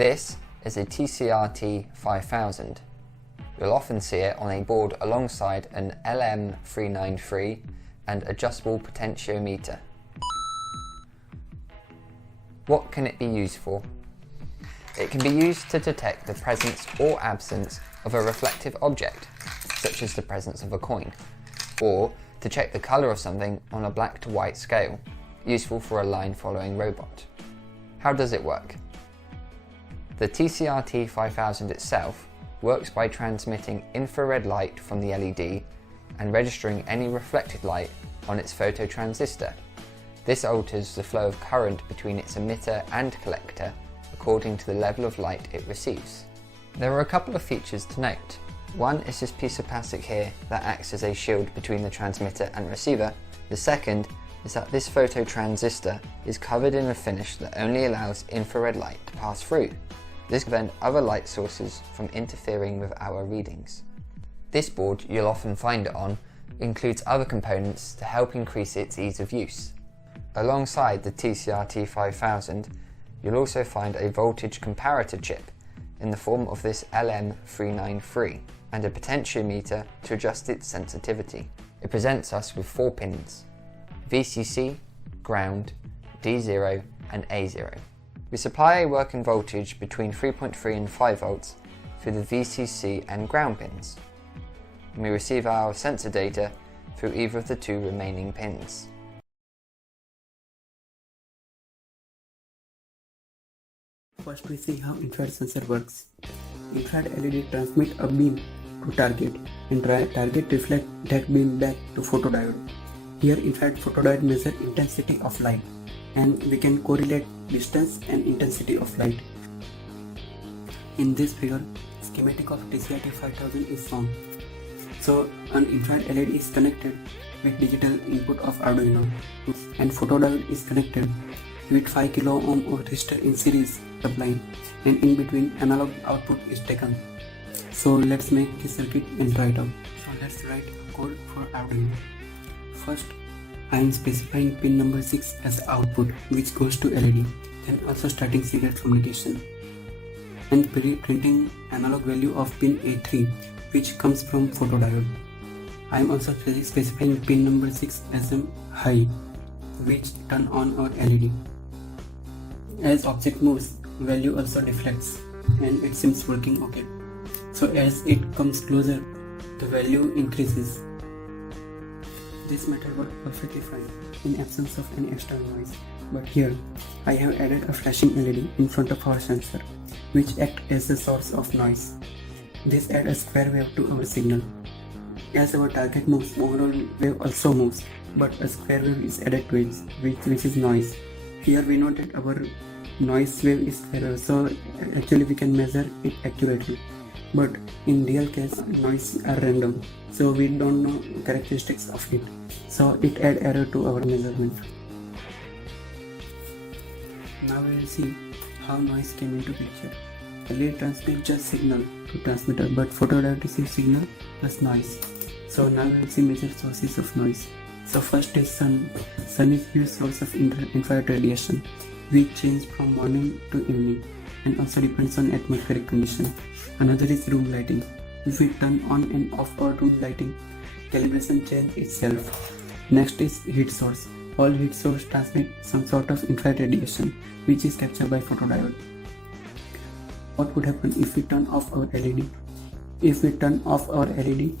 This is a TCRT5000. You'll often see it on a board alongside an LM393 and adjustable potentiometer. What can it be used for? It can be used to detect the presence or absence of a reflective object, such as the presence of a coin, or to check the colour of something on a black to white scale, useful for a line-following robot. How does it work? The TCRT5000 itself works by transmitting infrared light from the LED and registering any reflected light on its phototransistor. This alters the flow of current between its emitter and collector according to the level of light it receives. There are a couple of features to note. One is this piece of plastic here that acts as a shield between the transmitter and receiver. The second is that this phototransistor is covered in a finish that only allows infrared light to pass through. This can prevent other light sources from interfering with our readings. This board you'll often find it on includes other components to help increase its ease of use. Alongside the TCRT5000, you'll also find a voltage comparator chip in the form of this LM393 and a potentiometer to adjust its sensitivity. It presents us with 4 pins: VCC, ground, D0 and A0. We supply a working voltage between 3.3 and 5 volts through the VCC and ground pins, and we receive our sensor data through either of the 2 remaining pins. First we see how infrared sensor works. Infrared LED transmit a beam to target and target reflect that beam back to photodiode. Here infrared photodiode measure intensity of light, and we can correlate distance and intensity of light. In this figure, schematic of TCRT5000 is shown. So an infrared LED is connected with digital input of Arduino, and photodiode is connected with 5 kilo ohm resistor in series supply, and in between analog output is taken. So let's make the circuit and try it out. So let's write a code for Arduino. First, I am specifying pin number 6 as output, which goes to LED, then also starting serial communication, and printing analog value of pin A3, which comes from photodiode. I am also specifying pin number 6 as a high, which turn on our LED. As object moves, value also deflects, and it seems working okay. So as it comes closer, the value increases. This method works perfectly fine in absence of any extra noise, but here I have added a flashing LED in front of our sensor, which acts as the source of noise. This adds a square wave to our signal. As our target moves, overall wave also moves, but a square wave is added to it, which is noise. Here we know that our noise wave is square, so actually we can measure it accurately. But in real case, noise are random, so we don't know characteristics of it. So it add error to our measurement. Now we will see how noise came into picture. LED transmits just signal to transmitter, but photodiode receives signal plus noise. So now we will see major sources of noise. So first is sun. Sun is huge source of infrared radiation, which change from morning to evening and also depends on atmospheric condition. Another is room lighting. If we turn on and off our room lighting, calibration change itself. Next is heat source. All heat source transmit some sort of infrared radiation, which is captured by photodiode. What would happen if we turn off our LED? If we turn off our LED,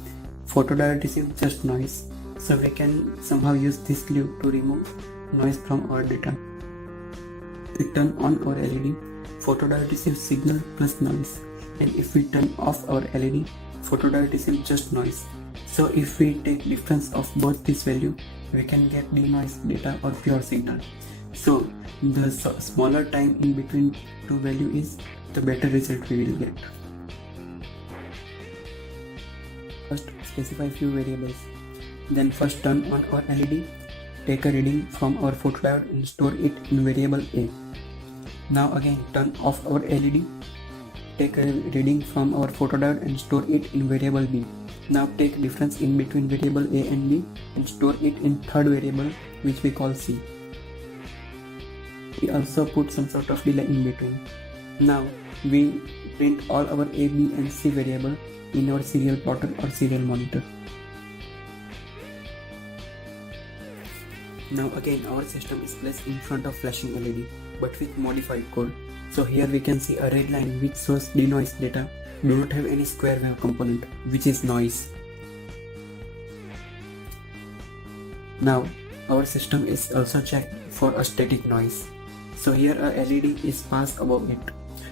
photodiode receives just noise. So we can somehow use this glue to remove noise from our data. If we turn on our LED, photodiode receives signal plus noise, and if we turn off our LED, photodiode receives just noise. So if we take difference of both this value, we can get denoised data or pure signal. So the smaller time in between two value is, the better result we will get. First specify few variables. Then first turn on our LED, take a reading from our photodiode and store it in variable A. Now again turn off our LED, take a reading from our photodiode and store it in variable B. Now take difference in between variable A and B and store it in third variable, which we call C. We also put some sort of delay in between. Now we print all our A, B and C variable in our serial plotter or serial monitor. Now again our system is placed in front of flashing LED but with modified code. So here we can see a red line which shows denoise data do not have any square wave component, which is noise. Now our system is also checked for a static noise. So here a LED is passed above it.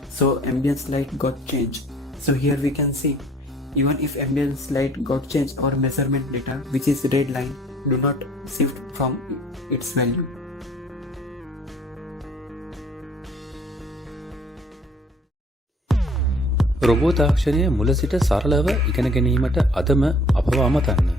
So ambience light got changed. So here we can see even if ambience light got changed, our measurement data, which is red line, do not shift from its value. Robot තාක්ෂණය මුල සිට සරලව ඉගෙන ගැනීමට අදම අපව අමතන්න.